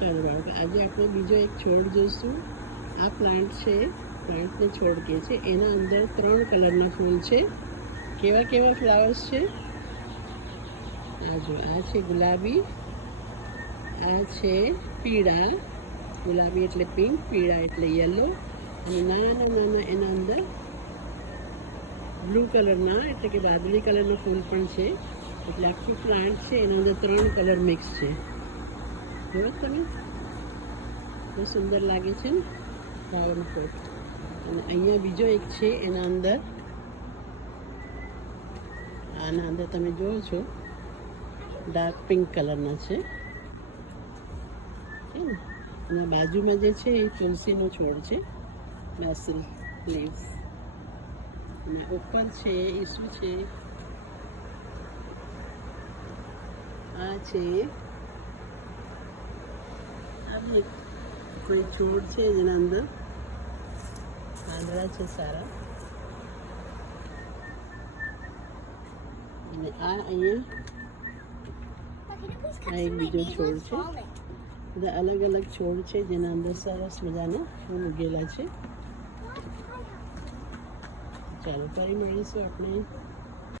ચાલો બાળકો, આજે આપણે બીજો એક છોડ જોઈશું. આ પ્લાન્ટ છે, પ્લાન્ટને છોડ કહે છે. એના અંદર 3 કલરના ફૂલ છે. કેવા કેવા ફ્લાવર્સ છે આ જો. આ છે ગુલાબી, આ છે પીળા. ગુલાબી એટલે પિંક, પીળા એટલે યલો, અને નાના નાના એના અંદર બ્લુ કલરના એટલે કે વાદળી કલરના ફૂલ પણ છે. એટલે આખું પ્લાન્ટ છે એના અંદર 3 કલર મિક્સ છે. જોયું તમે? બહુ સુંદર લાગે છે ને ફ્લાવરનો પોટ. અને અહીંયા બીજો એક છે, એના અંદર આના અંદર તમે જુઓ છો ડાર્ક પિંક કલરના છે ને. અને બાજુમાં જે છે એ તુલસીનો છોડ છે, બેસિલ લીવ્સ. અને ઉપર છે એ શું છે, આ છે કોઈ છોડ છે જેના અંદર પાંદડા છે સારા. અને આ અહીંયા આ એક બીજો છોડ છે. બધા અલગ અલગ છોડ છે જેના અંદર સરસ મજાના ફૂલ ઉગેલા છે. ચાલો ફરી મળીશું આપણે